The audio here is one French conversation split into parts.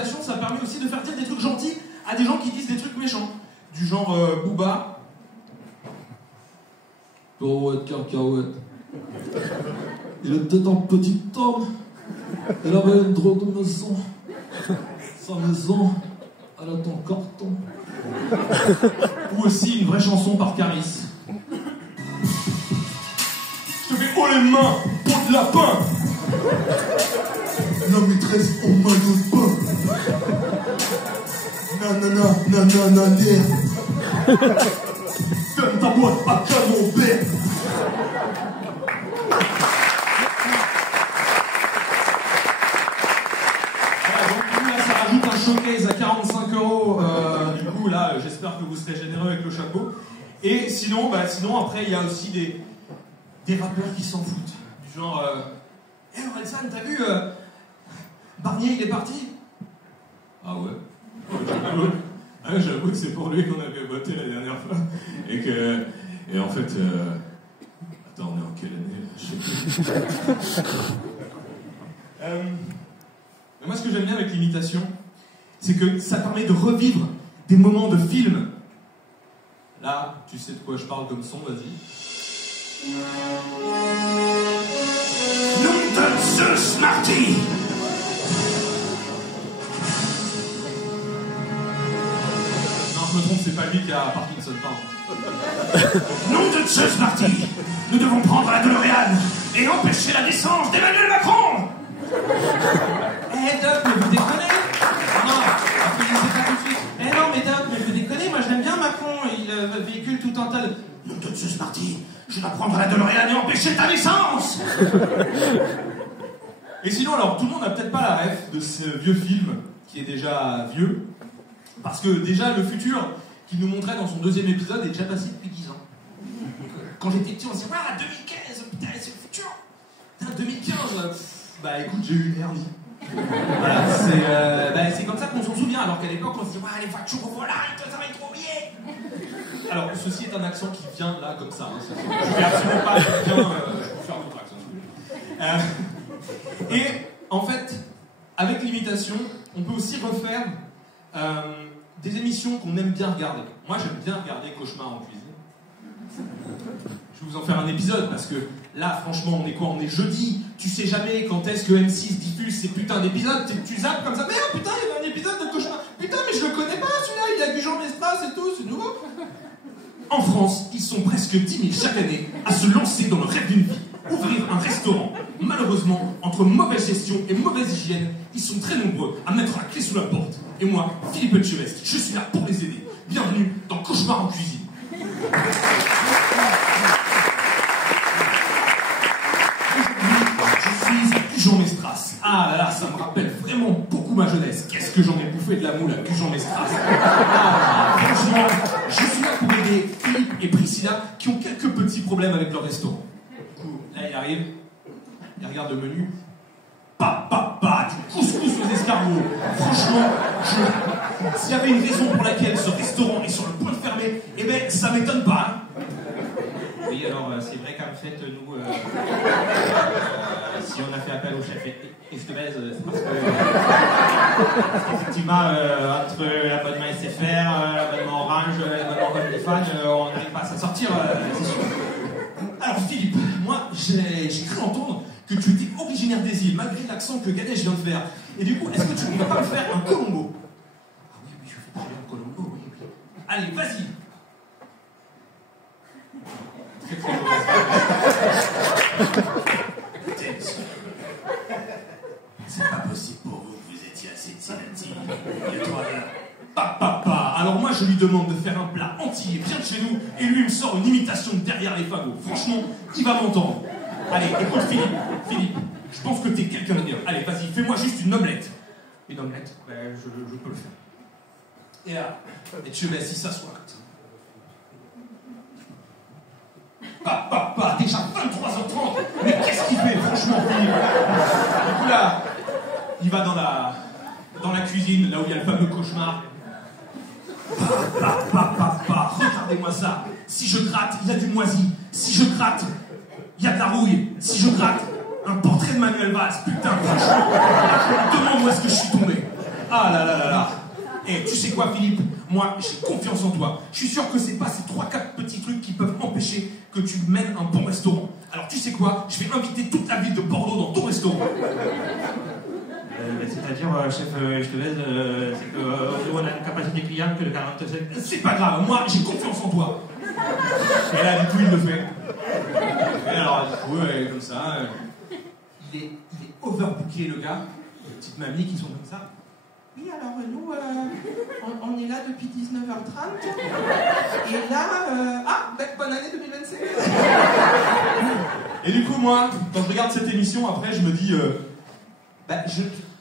l'imitation, ça permet aussi de faire dire des trucs gentils à des gens qui disent des trucs méchants. Du genre Booba. Cacahuète, cacahuète. Il était un petit homme. Il avait une drôle de maison. Sa maison, elle est en carton. Ou aussi une vraie chanson par Caris. Je te fais haut les mains, pot de lapin. La maîtresse au maillot de bain. Nanana, nanana, nerf. Donne ta boîte à camembert. Voilà, donc du coup là ça rajoute un showcase à 45 €. Du coup là j'espère que vous serez généreux avec le chapeau. Et sinon, après il y a aussi des rappeurs qui s'en foutent. Du genre hey Orelsan, t'as vu Barnier il est parti? Ah ouais. J'avoue que c'est pour lui qu'on avait voté la dernière fois. Et en fait... Attends, on est en quelle année là? Je sais plus. Moi ce que j'aime bien avec l'imitation, c'est que ça permet de revivre des moments de film. Là, tu sais de quoi je parle comme son, vas-y. Nom de Zeus Marty. Non, je me trompe, c'est pas lui qui a Parkinson, pardon. Nom de Zeus Marty. Nous devons prendre la DeLorean et empêcher la naissance d'Emmanuel Macron. Eh Doc, mais vous déconnez? Non, je ne sais pas tout de suite. Eh non, mais Doc, mais vous déconnez, moi je l'aime bien Macron, il véhicule tout un tas de... Nom de Zeus Marty. Je dois prendre la DeLorean et empêcher ta naissance. Et sinon, alors, tout le monde n'a peut-être pas la ref de ce vieux film, qui est déjà vieux, parce que déjà, le futur qu'il nous montrait dans son deuxième épisode est déjà passé depuis 10 ans. Quand j'étais petit, on se disait, waouh, 2015, putain, c'est le futur. Putain, 2015, bah écoute, j'ai eu une hernie. Voilà, c'est comme ça qu'on s'en souvient, alors qu'à l'époque, on se dit, waouh, les voitures au volant, ça va être trop bien. Alors, ceci est un accent qui vient là, comme ça. Hein, je fais absolument pas, je peux faire un autre accent. Et en fait, avec l'imitation, on peut aussi refaire des émissions qu'on aime bien regarder. Moi, j'aime bien regarder Cauchemar en cuisine. Je vais vous en faire un épisode parce que là, franchement, on est quoi? On est jeudi. Tu sais jamais quand est-ce que M6 diffuse ces putains d'épisodes. Tu zappes comme ça. Mais oh, putain, il y avait un épisode de Cauchemar. Putain, mais je le connais pas celui-là. Il a Gujan Mestras et tout, c'est nouveau. En France, ils sont presque 10 000 chaque année à se lancer dans le rêve d'une vie. Ouvrir un restaurant. Malheureusement, entre mauvaise gestion et mauvaise hygiène, ils sont très nombreux à mettre la clé sous la porte. Et moi, Philippe Etchebest, je suis là pour les aider. Bienvenue dans Cauchemar en cuisine. Je suis à Gujan Mestras. Ah là là, ça me rappelle vraiment beaucoup ma jeunesse. Qu'est-ce que j'en ai bouffé de la moule à Gujan Mestras. Ah, franchement, je suis là pour aider Philippe et Priscilla qui ont quelques petits problèmes avec leur restaurant. Du coup, là il arrive, il regarde le menu. Du couscous aux escargots. Franchement, s'il y avait une raison pour laquelle ce restaurant est sur le point de fermer, eh ben ça m'étonne pas. Oui, alors c'est vrai qu'en fait, nous, si on a fait appel au chef Estevez, c'est parce qu'effectivement, entre l'abonnement SFR, l'abonnement Orange, l'abonnement Téléphone, on n'arrive pas à s'en sortir, c'est sûr. Alors Philippe, moi j'ai cru entendre que tu étais originaire des îles, malgré l'accent que Ganesh vient de faire. Et du coup, est-ce que tu ne pourrais pas me faire un Colombo? Ah oui, je fais très bien un Colombo, oui. Allez, vas-y. Écoutez, monsieur, c'est pas possible pour vous que vous étiez assez latine. Et toi là. Alors moi je lui demande de faire un plat entier, bien de chez nous, et lui il me sort une imitation de derrière les fagots. Franchement, il va m'entendre. Allez, écoute Philippe, je pense que t'es quelqu'un de bien. Allez, vas-y, fais-moi juste une omelette. Une omelette? Ben, je peux le faire. Et là, Etchebest, il s'assoit. Déjà 23h30. Mais qu'est-ce qu'il fait, franchement, Philippe? Du coup là, il va dans la cuisine, là où il y a le fameux cauchemar. Regardez-moi ça. Si je gratte, il y a du moisi. Si je gratte, il y a de la rouille. Si je gratte, un portrait de Manuel Valls. Putain, franchement, demande-moi où est-ce que je suis tombé. Ah là là là là. Et tu sais quoi, Philippe? Moi, j'ai confiance en toi. Je suis sûr que c'est pas ces 3-4 petits trucs qui peuvent empêcher que tu mènes un bon restaurant. Alors tu sais quoi? Je vais inviter toute la ville de Bordeaux dans ton restaurant. C'est-à-dire, chef, je te laisse, c'est qu'on a une capacité client que de 47. C'est pas grave, moi j'ai confiance en toi. Et là, du coup, il le fait. Et alors, du coup, comme ça, il est overbooké, le gars. Les petites mamies qui sont comme ça. Oui, alors nous, on est là depuis 19h30. Et là, bonne année 2025. Et du coup, moi, quand je regarde cette émission, après, je me dis,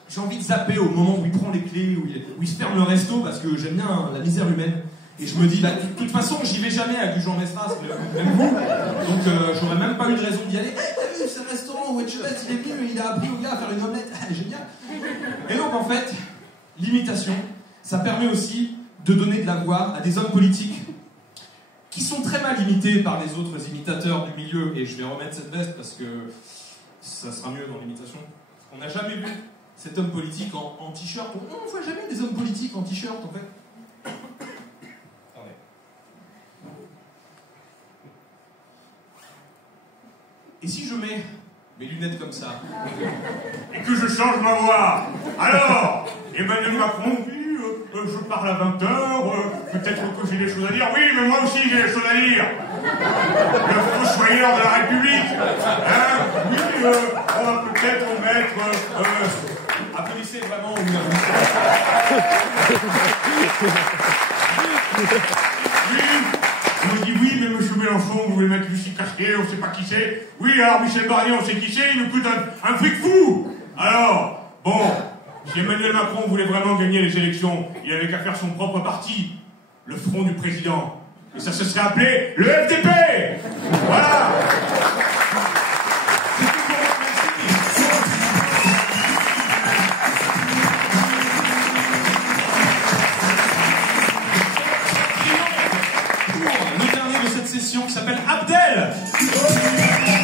j'ai envie de zapper au moment où il prend les clés, où il se ferme le resto, parce que j'aime bien la misère humaine. Et je me dis, de toute façon, j'y vais jamais avec du Jean Mestras, même vous. Donc, j'aurais même pas eu de raison d'y aller. T'as vu ce restaurant où Etchebest, il est venu, il a appris au gars à faire une omelette. Génial. Et donc, en fait, l'imitation, ça permet aussi de donner de la voix à des hommes politiques qui sont très mal imités par les autres imitateurs du milieu. Et je vais remettre cette veste parce que ça sera mieux dans l'imitation. On n'a jamais vu cet homme politique en t-shirt. On ne voit jamais des hommes politiques en t-shirt, en fait. Attendez. Et si je mets mes lunettes comme ça, Et que je change ma voix. Alors, Emmanuel Macron, oui, je parle à 20h, peut-être que j'ai des choses à dire. Oui, mais moi aussi j'ai des choses à dire. Le fossoyeur de la République. Hein, oui, on va peut-être mettre... applaudissez vraiment au gouvernement. Oui, on me dit oui, mais monsieur Mélenchon, vous voulez mettre Lucie Cartier, on ne sait pas qui c'est. Oui, alors Michel Barnier, on sait qui c'est, il nous coûte un fric fou. Alors, bon, si Emmanuel Macron voulait vraiment gagner les élections, il avait qu'à faire son propre parti, le Front du Président. Et ça se serait appelé le FDP. Voilà. Le dernier de cette session qui s'appelle